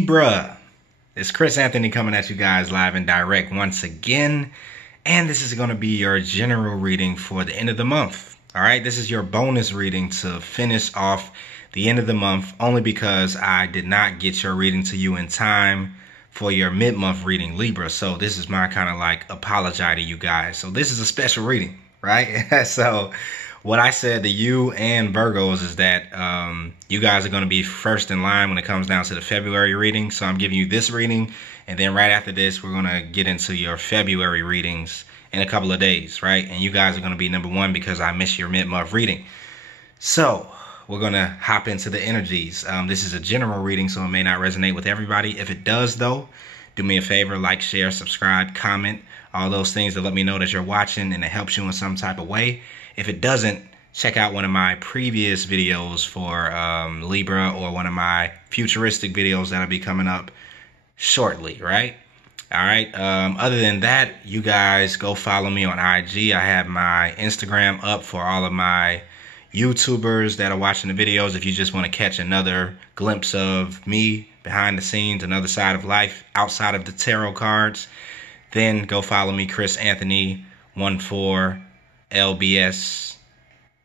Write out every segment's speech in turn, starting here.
Libra. It's Chris Anthony coming at you guys live and direct once again. And this is going to be your general reading for the end of the month. All right, this is your bonus reading to finish off the end of the month, only because I did not get your reading to you in time for your mid-month reading, Libra. So this is my kind of like apology to you guys. So this is a special reading, right? So what I said to you and Virgos is that you guys are going to be first in line when it comes down to the February reading. So I'm giving you this reading, and then right after this, we're going to get into your February readings in a couple of days, right? And you guys are going to be number one because I missed your mid-month reading. So we're going to hop into the energies. This is a general reading, so it may not resonate with everybody. If it does, though, do me a favor, like, share, subscribe, comment, all those things to let me know that you're watching and it helps you in some type of way. If it doesn't, check out one of my previous videos for Libra, or one of my futuristic videos that'll be coming up shortly, right? All right. Other than that, you guys go follow me on IG. I have my Instagram up for all of my YouTubers that are watching the videos. If you just want to catch another glimpse of me behind the scenes, another side of life outside of the tarot cards, then go follow me, Chris Anthony 14 LBS.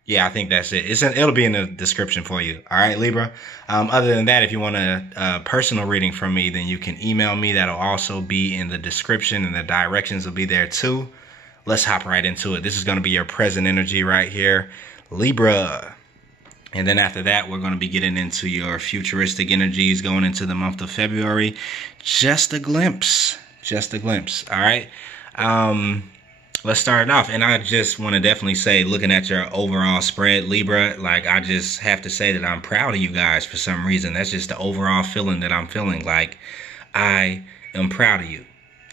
Yeah, I think that's it. It'll be in the description for you. All right, Libra. Other than that, if you want a personal reading from me, then you can email me. That'll also be in the description, and the directions will be there too. Let's hop right into it. This is going to be your present energy right here, Libra. And then after that, we're going to be getting into your futuristic energies going into the month of February. Just a glimpse. Just a glimpse. All right. Let's start it off. And I just want to definitely say, looking at your overall spread, Libra, like, I just have to say that I'm proud of you guys for some reason. That's just the overall feeling that I'm feeling. Like, I am proud of you.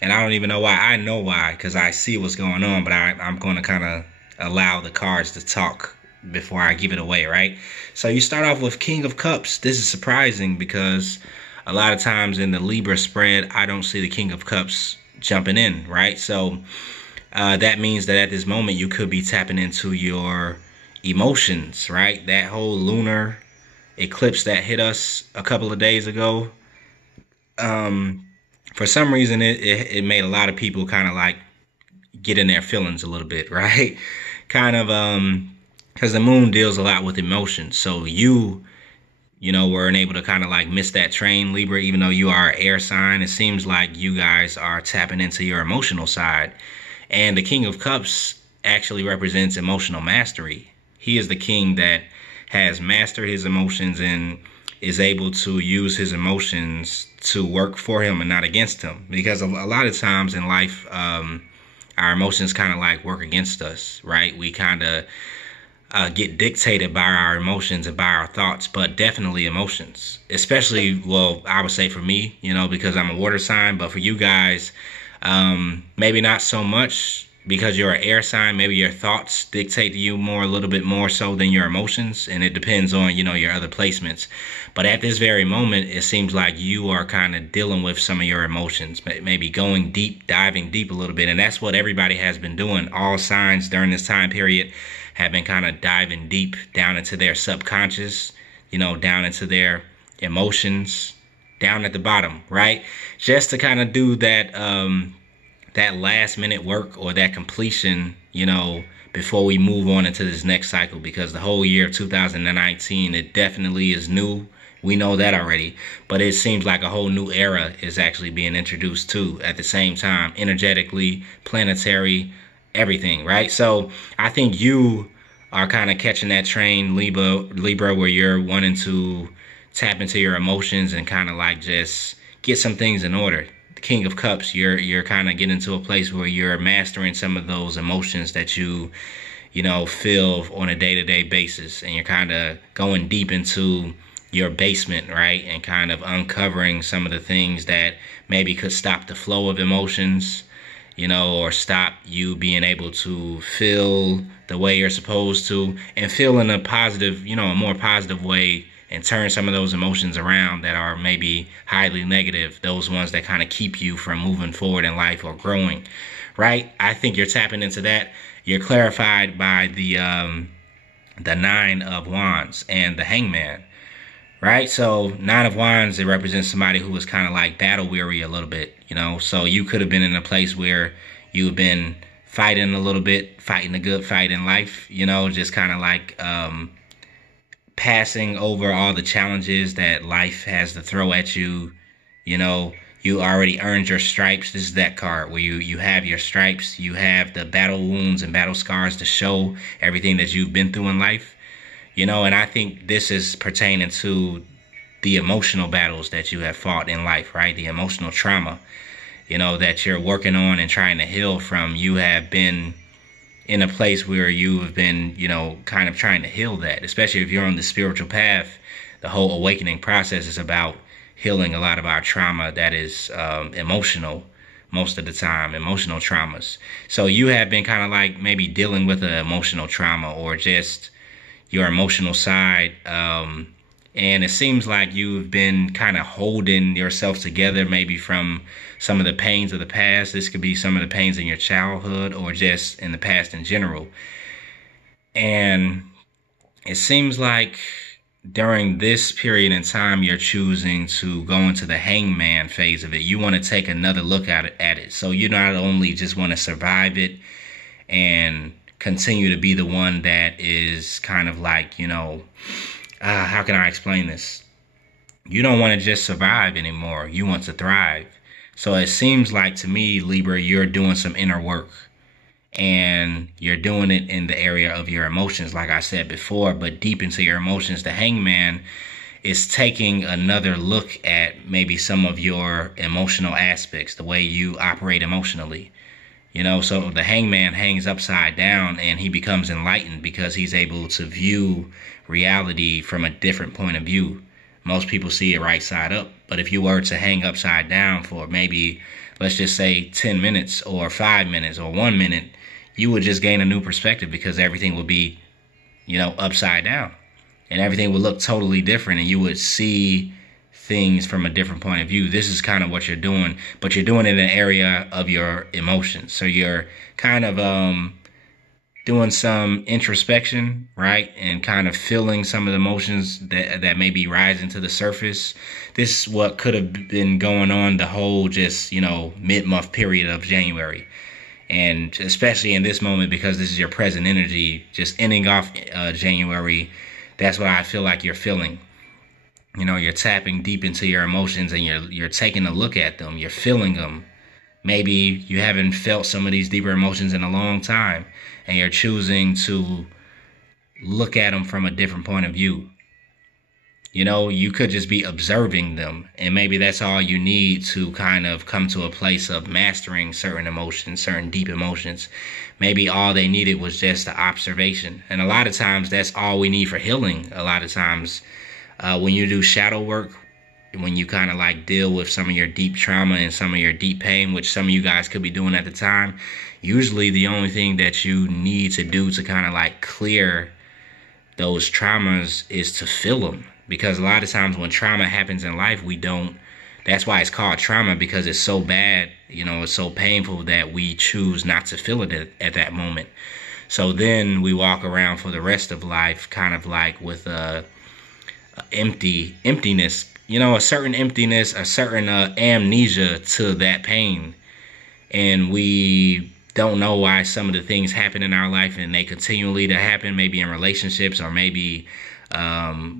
And I don't even know why. I know why, because I see what's going on, but I'm going to kind of allow the cards to talk before I give it away, right? So you start off with King of Cups. This is surprising because a lot of times in the Libra spread, I don't see the King of Cups jumping in, right? So that means that at this moment, you could be tapping into your emotions, right? That whole lunar eclipse that hit us a couple of days ago, for some reason, it made a lot of people kind of like get in their feelings a little bit, right? Kind of, because the moon deals a lot with emotions. So you weren't able to kind of like miss that train, Libra, even though you are an air sign. It seems like you guys are tapping into your emotional side. And the King of Cups actually represents emotional mastery. He is the king that has mastered his emotions and is able to use his emotions to work for him and not against him. Because a lot of times in life, our emotions kind of like work against us, right? We kind of get dictated by our emotions and by our thoughts, but definitely emotions. Especially, well, I would say for me, because I'm a water sign, but for you guys, maybe not so much because you're an air sign. Maybe your thoughts dictate to you a little bit more so than your emotions, and it depends on, your other placements. But at this very moment, it seems like you are kind of dealing with some of your emotions, maybe going deep, diving deep a little bit. And that's what everybody has been doing. All signs during this time period have been kind of diving deep down into their subconscious, down into their emotions, down at the bottom, right? Just to kind of do that that last minute work, or that completion, before we move on into this next cycle. Because the whole year of 2019, it definitely is new. We know that already, but it seems like a whole new era is actually being introduced too at the same time, energetically, planetary, everything, right? So I think you are kind of catching that train, Libra, where you're wanting to tap into your emotions and kind of like just get some things in order. The King of Cups, you're kind of getting to a place where you're mastering some of those emotions that you feel on a day-to-day basis, and you're kind of going deep into your basement, right? And kind of uncovering some of the things that maybe could stop the flow of emotions, or stop you being able to feel the way you're supposed to, and feel in a positive, a more positive way, and turn some of those emotions around that are maybe highly negative, those ones that kind of keep you from moving forward in life or growing, right? I think you're tapping into that. You're clarified by the Nine of Wands and the Hangman, right? So Nine of Wands, it represents somebody who was kind of like battle weary a little bit, you know. So you could have been in a place where you've been fighting a little bit, fighting a good fight in life, you know, just kind of like passing over all the challenges that life has to throw at you. You know, you already earned your stripes. This is that card where you have your stripes, you have the battle wounds and battle scars to show everything that you've been through in life. You know, and I think this is pertaining to the emotional battles that you have fought in life, right? The emotional trauma, you know, that you're working on and trying to heal from. You have been in a place where you have been, you know, kind of trying to heal that, especially if you're on the spiritual path. The whole awakening process is about healing a lot of our trauma that is emotional most of the time, emotional traumas. So you have been kind of like maybe dealing with an emotional trauma or just your emotional side. And it seems like you've been kind of holding yourself together maybe from some of the pains of the past. This could be some of the pains in your childhood or just in the past in general. And it seems like during this period in time, you're choosing to go into the hangman phase of it. You want to take another look at it. So you not only just want to survive it and continue to be the one that is kind of like, you know, how can I explain this? You don't want to just survive anymore. You want to thrive. So it seems like to me, Libra, you're doing some inner work and you're doing it in the area of your emotions, like I said before, but deep into your emotions. The hangman is taking another look at maybe some of your emotional aspects, the way you operate emotionally. You know, so the hangman hangs upside down and he becomes enlightened because he's able to view reality from a different point of view. Most people see it right side up. But if you were to hang upside down for maybe, let's just say 10 minutes or 5 minutes or 1 minute, you would just gain a new perspective because everything would be, you know, upside down and everything would look totally different and you would see things from a different point of view. This is kind of what you're doing, but you're doing it in an area of your emotions. So you're kind of doing some introspection, right? And kind of feeling some of the emotions that may be rising to the surface. This is what could have been going on the whole just, you know, mid-month period of January. And especially in this moment, because this is your present energy, just ending off January, that's what I feel like you're feeling. You know, you're tapping deep into your emotions and you're taking a look at them. You're feeling them. Maybe you haven't felt some of these deeper emotions in a long time and you're choosing to look at them from a different point of view. You know, you could just be observing them and maybe that's all you need to kind of come to a place of mastering certain emotions, certain deep emotions. Maybe all they needed was just the observation. And a lot of times that's all we need for healing. A lot of times when you do shadow work, when you kind of like deal with some of your deep trauma and some of your deep pain, which some of you guys could be doing at the time, usually the only thing that you need to do to kind of like clear those traumas is to feel them. Because a lot of times when trauma happens in life, we don't, that's why it's called trauma, because it's so bad, you know, it's so painful that we choose not to feel it at that moment. So then we walk around for the rest of life kind of like with a emptiness, you know, a certain emptiness, a certain amnesia to that pain. And we don't know why some of the things happen in our life and they continually to happen, maybe in relationships or maybe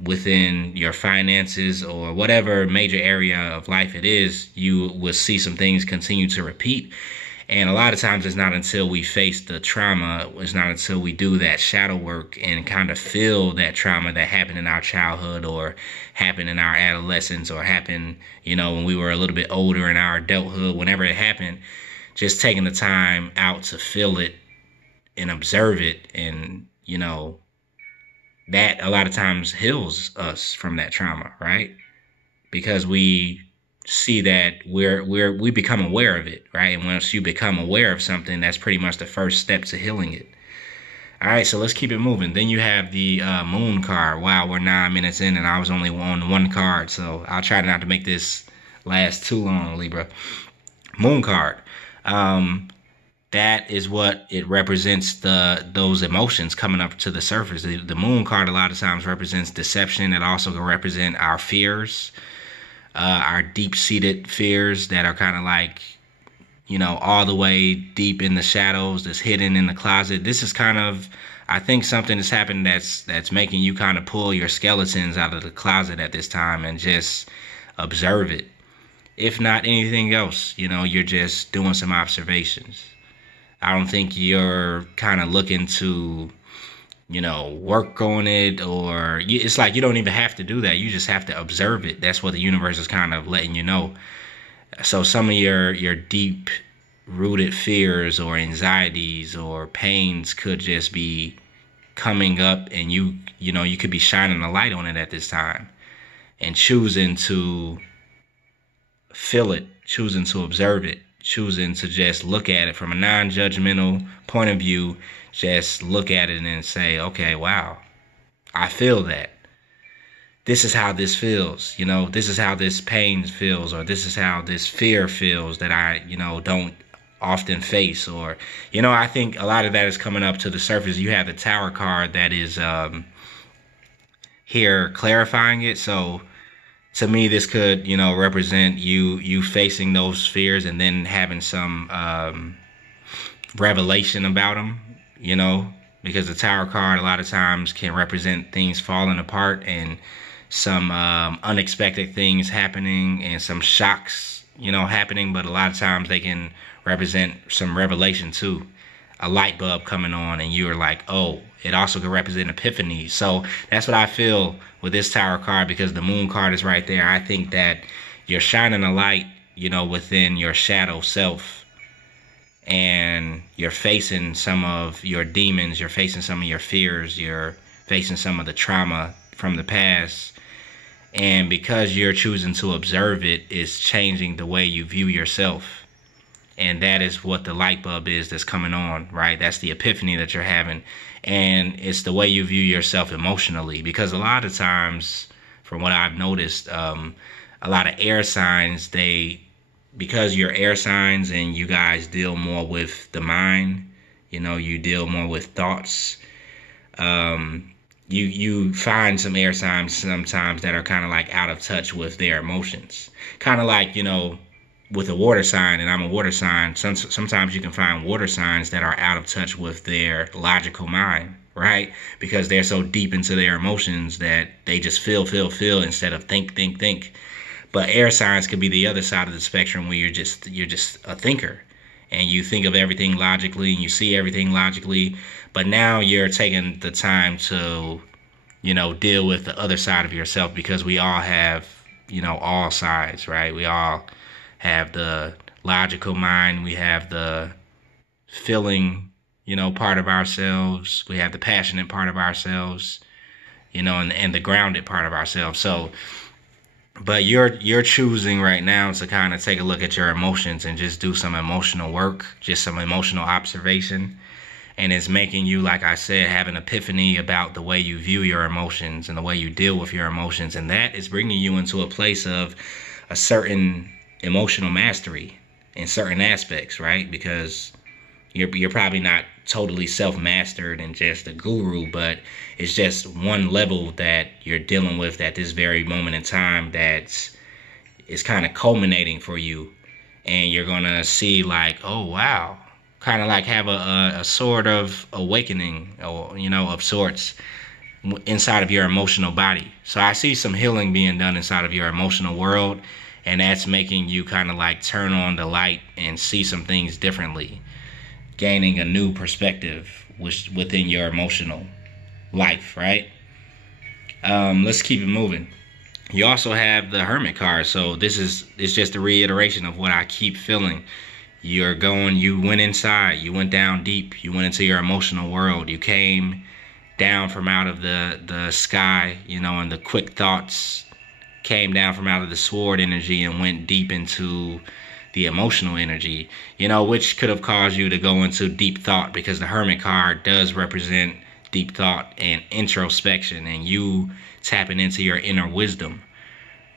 within your finances or whatever major area of life it is. You will see some things continue to repeat. And a lot of times it's not until we face the trauma, it's not until we do that shadow work and kind of feel that trauma that happened in our childhood or happened in our adolescence or happened, you know, when we were a little bit older in our adulthood, whenever it happened, just taking the time out to feel it and observe it. And, you know, that a lot of times heals us from that trauma, right? Because we see that we become aware of it, right? And once you become aware of something, that's pretty much the first step to healing it. All right, so let's keep it moving. Then you have the moon card. Wow, we're 9 minutes in and I was only on one card, so I'll try not to make this last too long, Libra. Moon card. that is what it represents, those emotions coming up to the surface. The moon card a lot of times represents deception. It also can represent our fears, our deep-seated fears that are kind of like, all the way deep in the shadows, that's hidden in the closet. This is kind of, I think, something that's happened that's making you kind of pull your skeletons out of the closet at this time and just observe it. If not anything else, you're just doing some observations. I don't think you're kind of looking to, work on it, or it's like you don't even have to do that. You just have to observe it. That's what the universe is kind of letting you know. So some of your deep rooted fears or anxieties or pains could just be coming up, and you could be shining a light on it at this time and choosing to feel it, choosing to observe it, choosing to just look at it from a non-judgmental point of view. Just look at it and say, okay, wow, I feel that. This is how this feels, this is how this pain feels, or this is how this fear feels that I, don't often face. Or, I think a lot of that is coming up to the surface. You have the Tower card that is here clarifying it. So to me, this could, represent you facing those fears and then having some revelation about them, because the Tower card a lot of times can represent things falling apart and some unexpected things happening and some shocks, happening. But a lot of times they can represent some revelation too. A light bulb coming on and you're like, oh. It also could represent epiphany. So that's what I feel with this Tower card, because the moon card is right there. I think that you're shining a light, within your shadow self, and you're facing some of your demons, you're facing some of your fears, you're facing some of the trauma from the past. And because you're choosing to observe it, it's changing the way you view yourself. And that is what the light bulb is that's coming on, right? That's the epiphany that you're having. And it's the way you view yourself emotionally. Because a lot of times, from what I've noticed, a lot of air signs, because you're air signs and you guys deal more with the mind, you deal more with thoughts, you find some air signs sometimes that are kind of like out of touch with their emotions. Kind of like, with a water sign, and I'm a water sign, sometimes you can find water signs that are out of touch with their logical mind, right? Because they're so deep into their emotions that they just feel instead of think. But air signs could be the other side of the spectrum, where you're just a thinker and you think of everything logically and you see everything logically. But now you're taking the time to, deal with the other side of yourself, because we all have, all sides, right? We all have the logical mind, we have the feeling, part of ourselves, we have the passionate part of ourselves, and the grounded part of ourselves. So, but you're choosing right now to kind of take a look at your emotions and just do some emotional work, just some emotional observation. And it's making you, like I said, have an epiphany about the way you view your emotions and the way you deal with your emotions. And that is bringing you into a place of a certain emotional mastery in certain aspects, right? Because you're probably not totally self-mastered and just a guru, but it's just one level that you're dealing with at this very moment in time that is kind of culminating for you. And you're gonna see like, oh wow, kind of like have a sort of awakening, or of sorts, inside of your emotional body. So I see some healing being done inside of your emotional world. And that's making you kind of like turn on the light and see some things differently, gaining a new perspective within your emotional life, right? Let's keep it moving. You also have the Hermit card. So it's just a reiteration of what I keep feeling. You went inside, you went down deep, you went into your emotional world. You came down from out of the sky, and the quick thoughts came down from out of the sword energy and went deep into the emotional energy, which could have caused you to go into deep thought, because the Hermit card does represent deep thought and introspection and you tapping into your inner wisdom,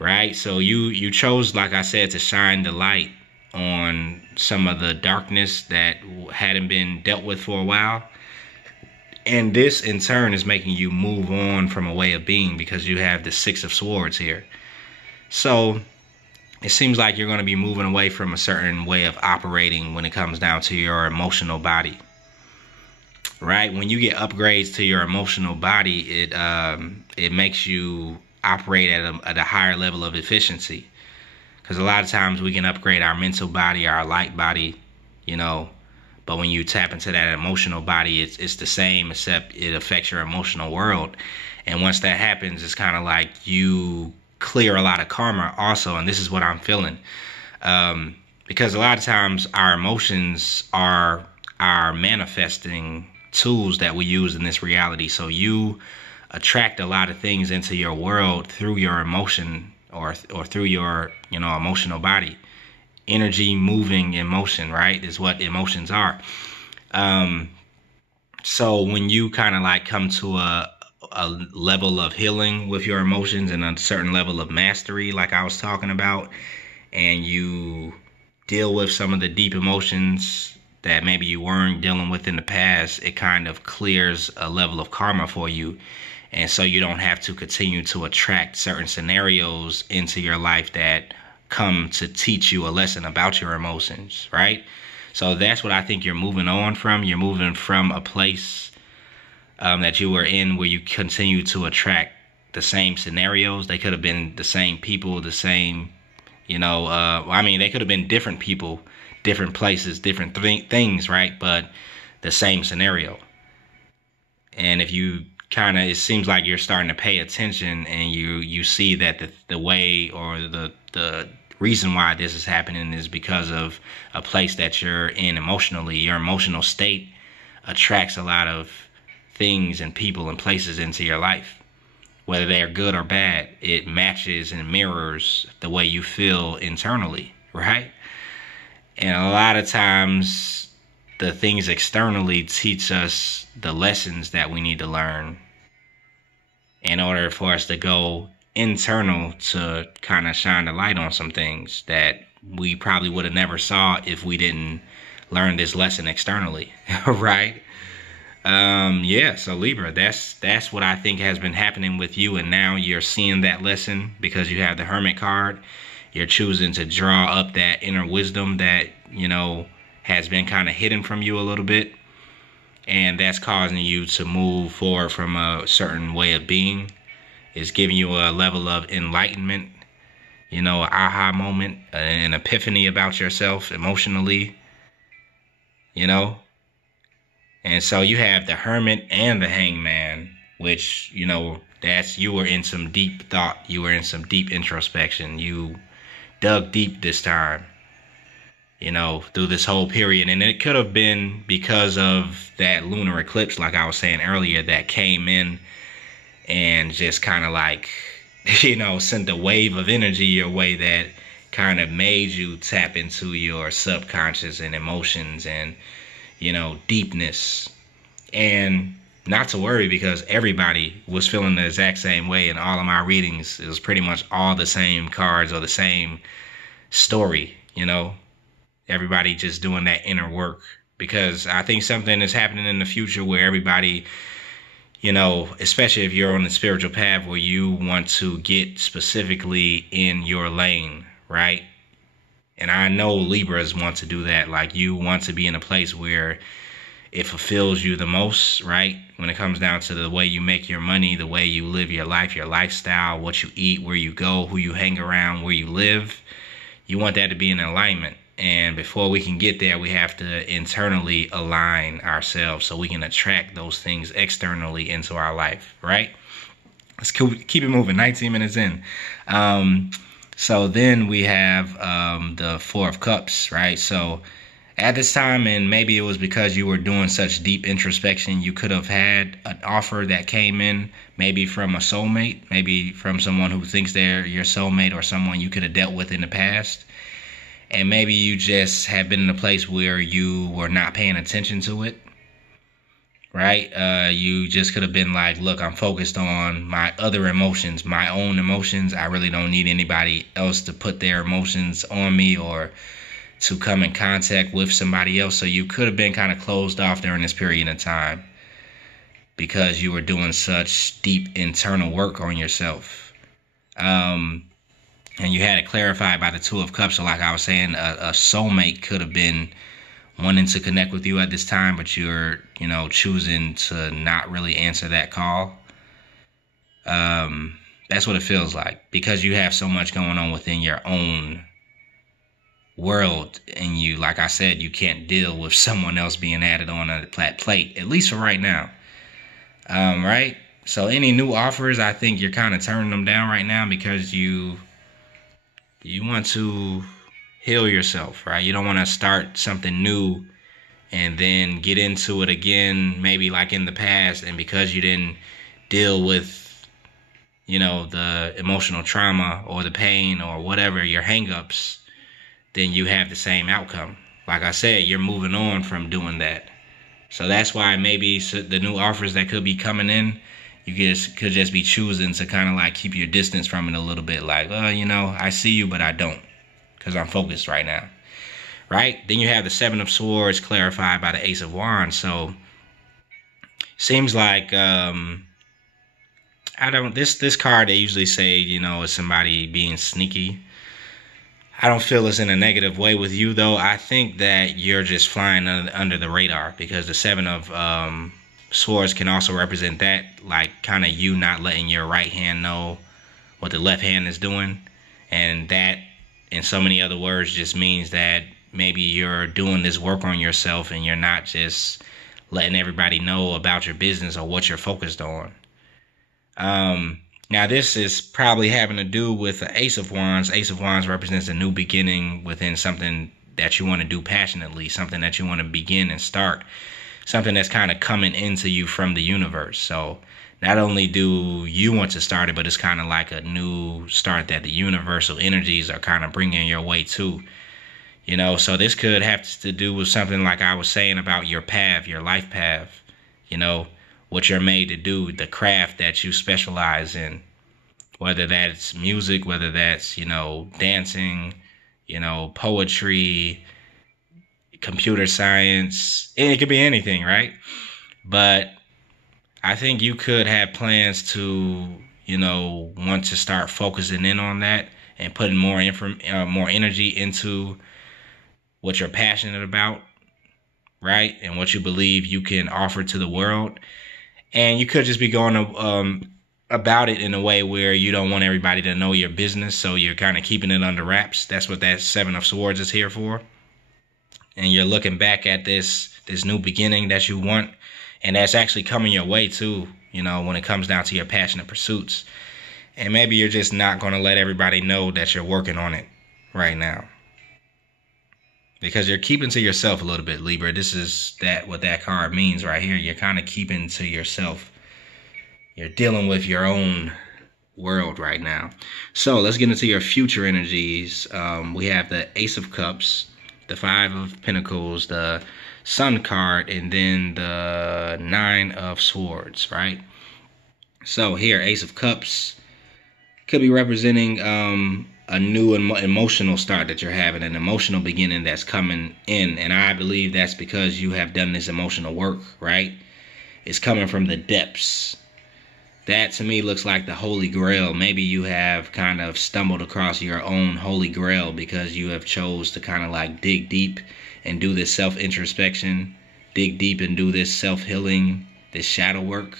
right? So you chose, like I said, to shine the light on some of the darkness that hadn't been dealt with for a while. And this in turn is making you move on from a way of being, because you have the Six of Swords here. So it seems like you're going to be moving away from a certain way of operating when it comes down to your emotional body. Right? When you get upgrades to your emotional body, it makes you operate at a higher level of efficiency. Because a lot of times we can upgrade our mental body, our light body, you know, but when you tap into that emotional body, it's the same, except it affects your emotional world. And once that happens, it's kind of like you clear a lot of karma also. And this is what I'm feeling. Because a lot of times our emotions are our manifesting tools that we use in this reality. So you attract a lot of things into your world through your emotion, or through your, you know, emotional body. Energy moving in motion, right, is what emotions are. So when you kind of like come to a level of healing with your emotions and a certain level of mastery, like I was talking about, and you deal with some of the deep emotions that maybe you weren't dealing with in the past, it kind of clears a level of karma for you. And so you don't have to continue to attract certain scenarios into your life that come to teach you a lesson about your emotions, right? So that's what I think you're moving on from. You're moving from a place that you were in where you continue to attract the same scenarios. They could have been the same people, the same, you know, I mean, they could have been different people, different places, different things, right? But the same scenario. And if you kind of, it seems like you're starting to pay attention, and you see that the way, or the reason why this is happening is because of a place that you're in emotionally. Your emotional state attracts a lot of things and people and places into your life, whether they're good or bad. It matches and mirrors the way you feel internally, right? And a lot of times the things externally teach us the lessons that we need to learn in order for us to go internal to kind of shine the light on some things that we probably would have never saw if we didn't learn this lesson externally, right? Yeah, so Libra, that's what I think has been happening with you, and now you're seeing that lesson because you have the Hermit card. You're choosing to draw up that inner wisdom that, you know, has been kind of hidden from you a little bit, and that's causing you to move forward from a certain way of being. It's giving you a level of enlightenment, you know, an aha moment, an epiphany about yourself emotionally, you know. And so you have the Hermit and the Hangman, which, you know, that's, you were in some deep thought. You were in some deep introspection. You dug deep this time, you know, through this whole period. And it could have been because of that lunar eclipse, like I was saying earlier, that came in and just kind of like, you know, sent a wave of energy your way that kind of made you tap into your subconscious and emotions and, you know, deepness. And not to worry, because everybody was feeling the exact same way in all of my readings. It was pretty much all the same cards or the same story, you know, everybody just doing that inner work. Because I think something is happening in the future where everybody, you know, especially if you're on the spiritual path where you want to get specifically in your lane, right? And I know Libras want to do that. Like, you want to be in a place where it fulfills you the most, right? When it comes down to the way you make your money, the way you live your life, your lifestyle, what you eat, where you go, who you hang around, where you live. You want that to be in alignment. And before we can get there, we have to internally align ourselves so we can attract those things externally into our life, right? Let's keep it moving. 19 minutes in. So then we have the Four of Cups, right? So at this time, and maybe it was because you were doing such deep introspection, you could have had an offer that came in, maybe from a soulmate, maybe from someone who thinks they're your soulmate, or someone you could have dealt with in the past. And maybe you just have been in a place where you were not paying attention to it, right? You just could have been like, look, I'm focused on my other emotions, my own emotions. I really don't need anybody else to put their emotions on me or to come in contact with somebody else. So you could have been kind of closed off during this period of time because you were doing such deep internal work on yourself. And you had it clarified by the Two of Cups. So like I was saying, a soulmate could have been wanting to connect with you at this time, but you're, choosing to not really answer that call. That's what it feels like, because you have so much going on within your own world, and you, like I said, you can't deal with someone else being added on a flat plate, at least for right now. Right? So any new offers, I think you're kind of turning them down right now because you want to heal yourself, right? You don't want to start something new and then get into it again, maybe like in the past, and because you didn't deal with, the emotional trauma or the pain or whatever, your hangups, then you have the same outcome. Like I said, you're moving on from doing that. So that's why maybe the new offers that could be coming in, you could just be choosing to kind of like keep your distance from it a little bit. Like, I see you, but I don't, because I'm focused right now. Right? Then you have the Seven of Swords clarified by the Ace of Wands. So seems like, this card, they usually say, is somebody being sneaky. I don't feel it's in a negative way with you, though. I think that you're just flying under the radar, because the Seven of Swords can also represent that, like kind of you not letting your right hand know what the left hand is doing. And that, in so many other words, just means that maybe you're doing this work on yourself and you're not just letting everybody know about your business or what you're focused on. Now, this is probably having to do with the Ace of Wands. Ace of Wands represents a new beginning within something that you want to do passionately, something that you want to begin and start, something that's kind of coming into you from the universe. So not only do you want to start it, but it's kind of like a new start that the universal energies are kind of bringing your way too. So this could have to do with something like I was saying about your path, your life path, what you're made to do, the craft that you specialize in, whether that's music, whether that's, dancing, poetry, computer science, it could be anything, right? But I think you could have plans to, want to start focusing in on that and putting more energy into what you're passionate about, right? And what you believe you can offer to the world. And you could just be going about it in a way where you don't want everybody to know your business, so you're kind of keeping it under wraps. That's what that Seven of Swords is here for. And you're looking back at this new beginning that you want, and that's actually coming your way too, when it comes down to your passionate pursuits. And maybe you're just not going to let everybody know that you're working on it right now, because you're keeping to yourself a little bit, Libra. This is what that card means right here. You're kind of keeping to yourself. You're dealing with your own world right now. So let's get into your future energies. We have the Ace of Cups, the Five of Pentacles, the Sun card, and then the Nine of Swords, right? So here, Ace of Cups could be representing a new emotional start that you're having, an emotional beginning that's coming in. And I believe that's because you have done this emotional work, right? It's coming from the depths. That to me looks like the Holy Grail. Maybe you have kind of stumbled across your own Holy Grail because you have chose to kind of like dig deep and do this self-introspection, dig deep and do this self-healing, this shadow work.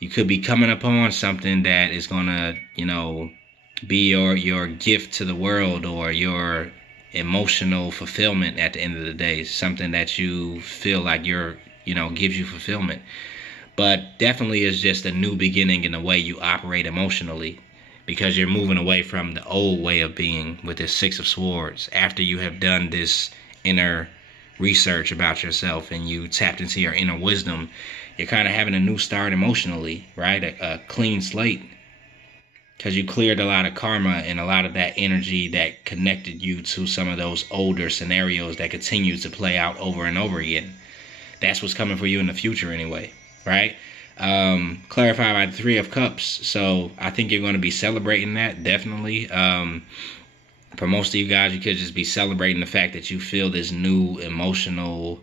You could be coming upon something that is going to, be your gift to the world, or your emotional fulfillment at the end of the day. Something that you feel like gives you fulfillment. But definitely is just a new beginning in the way you operate emotionally, because you're moving away from the old way of being with this Six of Swords. After you have done this inner research about yourself and you tapped into your inner wisdom, you're kind of having a new start emotionally, right? A clean slate. Because you cleared a lot of karma and a lot of that energy that connected you to some of those older scenarios that continue to play out over and over again. That's what's coming for you in the future anyway, right? Clarified by the Three of Cups. So I think you're going to be celebrating that, definitely. For most of you guys, you could just be celebrating the fact that you feel this new emotional,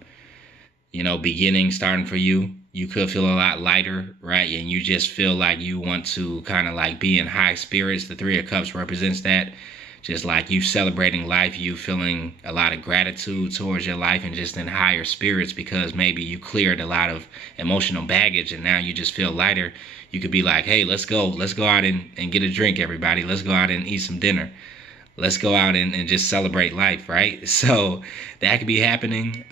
beginning starting for you. You could feel a lot lighter, right? And you just feel like you want to kind of like be in high spirits. The Three of Cups represents that. Just like you celebrating life, you feeling a lot of gratitude towards your life and just in higher spirits because maybe you cleared a lot of emotional baggage and now you just feel lighter. You could be like, hey, let's go out and get a drink, everybody. Let's go out and eat some dinner. Let's go out and just celebrate life, right? So that could be happening.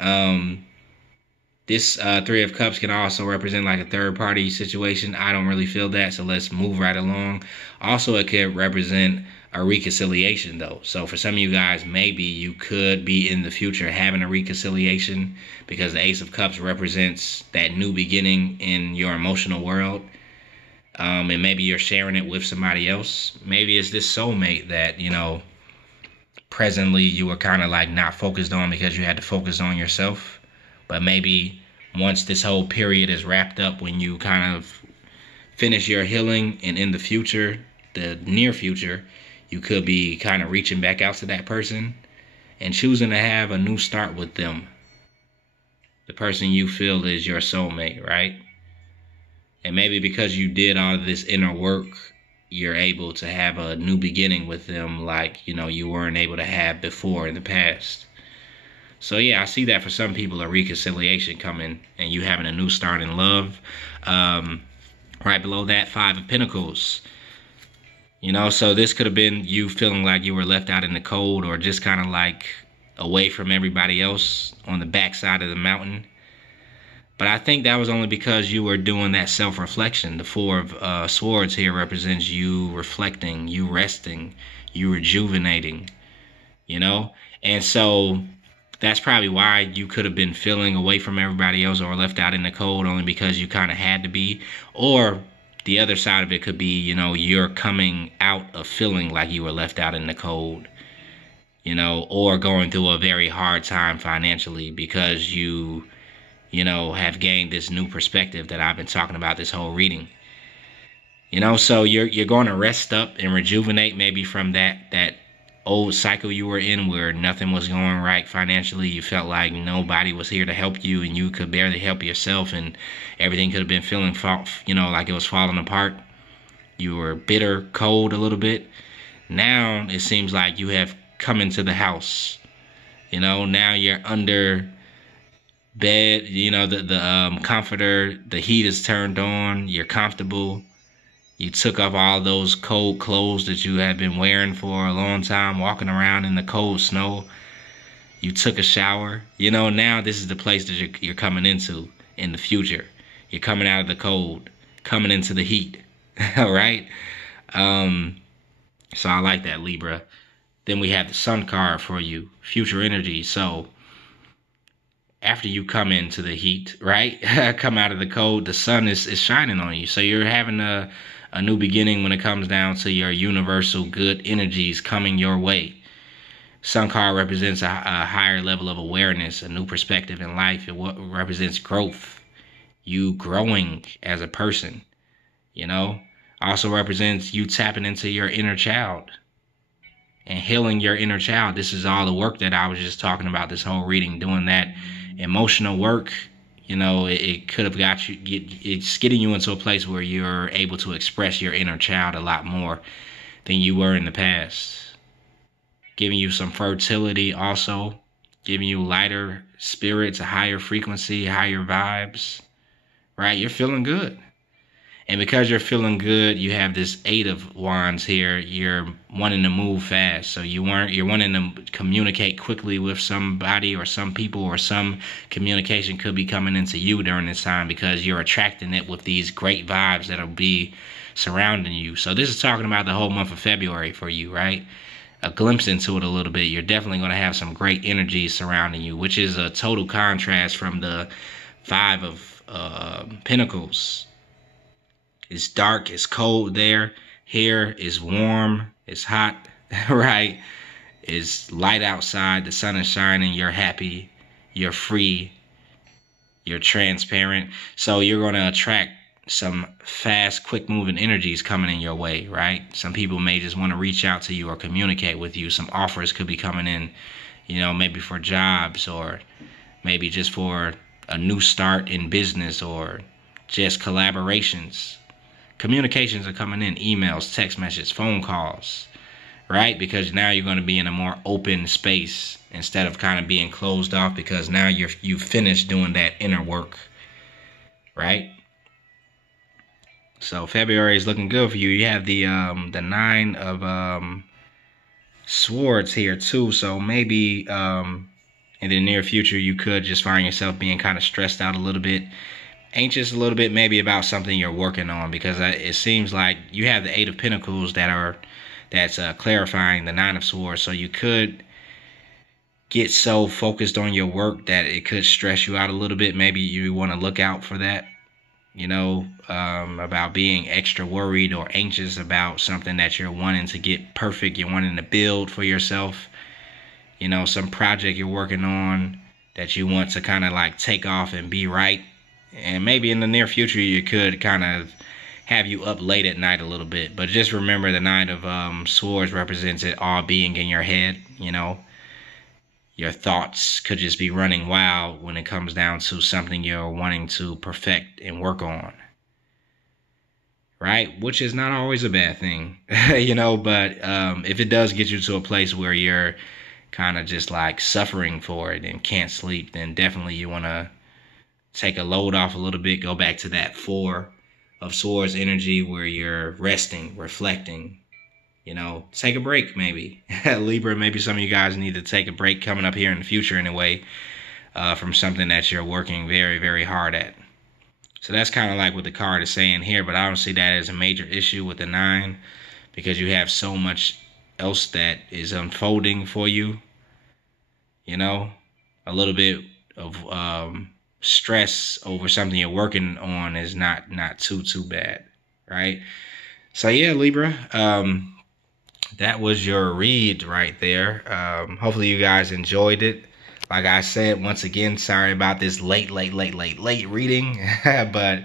This Three of Cups can also represent like a third party situation. I don't really feel that, so let's move right along. Also, it could represent a reconciliation though. So for some of you guys, maybe you could be in the future having a reconciliation because the Ace of Cups represents that new beginning in your emotional world. And maybe you're sharing it with somebody else. Maybe it's this soulmate that, presently you were kind of like not focused on because you had to focus on yourself. But maybe once this whole period is wrapped up, when you kind of finish your healing and in the future, the near future, you could be kind of reaching back out to that person and choosing to have a new start with them. The person you feel is your soulmate, right? And maybe because you did all of this inner work, you're able to have a new beginning with them like, you weren't able to have before in the past. So yeah, I see that for some people, a reconciliation coming and you having a new start in love. Right below that, Five of Pentacles. So this could have been you feeling like you were left out in the cold or just kind of like away from everybody else on the backside of the mountain. But I think that was only because you were doing that self-reflection. The Four of Swords here represents you reflecting, you resting, you rejuvenating, And so that's probably why you could have been feeling away from everybody else or left out in the cold, only because you kind of had to be. Or the other side of it could be, you're coming out of feeling like you were left out in the cold, or going through a very hard time financially because you have gained this new perspective that I've been talking about this whole reading. So you're going to rest up and rejuvenate maybe from that old cycle you were in where nothing was going right financially. You felt like nobody was here to help you and you could barely help yourself and everything could have been feeling, like it was falling apart. You were bitter, cold a little bit. Now it seems like you have come into the house. Now you're under bed, the comforter, the heat is turned on, you're comfortable. You took off all those cold clothes that you had been wearing for a long time, walking around in the cold snow. You took a shower. Now this is the place that you're coming into in the future. You're coming out of the cold, coming into the heat. All right? So I like that, Libra. Then we have the Sun card for you, future energy. So after you come into the heat, right? Come out of the cold, the sun is shining on you. So you're having a new beginning when it comes down to your universal good energies coming your way. Sun card represents a higher level of awareness, a new perspective in life. It represents growth, you growing as a person, Also represents you tapping into your inner child and healing your inner child. This is all the work that I was just talking about this whole reading, doing that emotional work. It could have got you, it's getting you into a place where you're able to express your inner child a lot more than you were in the past. Giving you some fertility also, giving you lighter spirits, a higher frequency, higher vibes, right? You're feeling good. And because you're feeling good, you have this Eight of Wands here. You're wanting to move fast. So you're wanting to communicate quickly with somebody or some people, or some communication could be coming into you during this time because you're attracting it with these great vibes that'll be surrounding you. So this is talking about the whole month of February for you, right? A glimpse into it a little bit. You're definitely going to have some great energy surrounding you, which is a total contrast from the Five of Pentacles. It's dark, it's cold there. Here is warm, it's hot, right? It's light outside, the sun is shining, you're happy, you're free, you're transparent. So you're going to attract some fast, quick moving energies coming in your way, right? Some people may just want to reach out to you or communicate with you. Some offers could be coming in, you know, maybe for jobs, or maybe just for a new start in business, or just collaborations. Communications are coming in, emails, text messages, phone calls, right? Because now you're going to be in a more open space instead of kind of being closed off, because now you've finished doing that inner work, right? So February is looking good for you. You have the Nine of Swords here too. So maybe in the near future you could just find yourself being kind of stressed out a little bit, anxious a little bit, maybe about something you're working on, because it seems like you have the Eight of Pentacles that's clarifying the Nine of Swords. So you could get so focused on your work that it could stress you out a little bit. Maybe you want to look out for that, you know, about being extra worried or anxious about something that you're wanting to get perfect. You're wanting to build for yourself, you know, some project you're working on that you want to kind of like take off and be right. And maybe in the near future you could kind of have you up late at night a little bit. But just remember, the Nine of Swords represents it all being in your head, you know. Your thoughts could just be running wild when it comes down to something you're wanting to perfect and work on, right? Which is not always a bad thing, you know, but if it does get you to a place where you're kind of just like suffering for it and can't sleep, then definitely you want to take a load off a little bit. Go back to that Four of Swords energy where you're resting, reflecting. You know, take a break maybe. Libra, maybe some of you guys need to take a break coming up here in the future anyway, from something that you're working very, very hard at. So that's kind of like what the card is saying here, but I don't see that as a major issue with the Nine, because you have so much else that is unfolding for you. You know, a little bit of stress over something you're working on is not too bad, right? So yeah, Libra, that was your read right there. Hopefully you guys enjoyed it. Like I said, once again, sorry about this late reading. But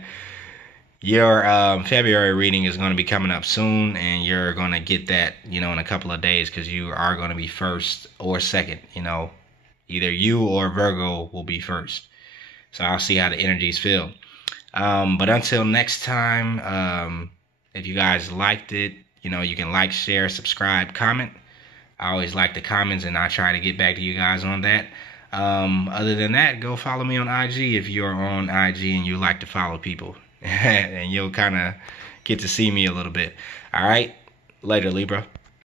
your February reading is going to be coming up soon, and you're going to get that, you know, in a couple of days, because you are going to be first or second, you know. Either you or Virgo will be first. So I'll see how the energies feel. But until next time, if you guys liked it, you know, you can like, share, subscribe, comment. I always like the comments, and I try to get back to you guys on that. Other than that, go follow me on IG if you're on IG and you like to follow people. And you'll kind of get to see me a little bit. All right? Later, Libra.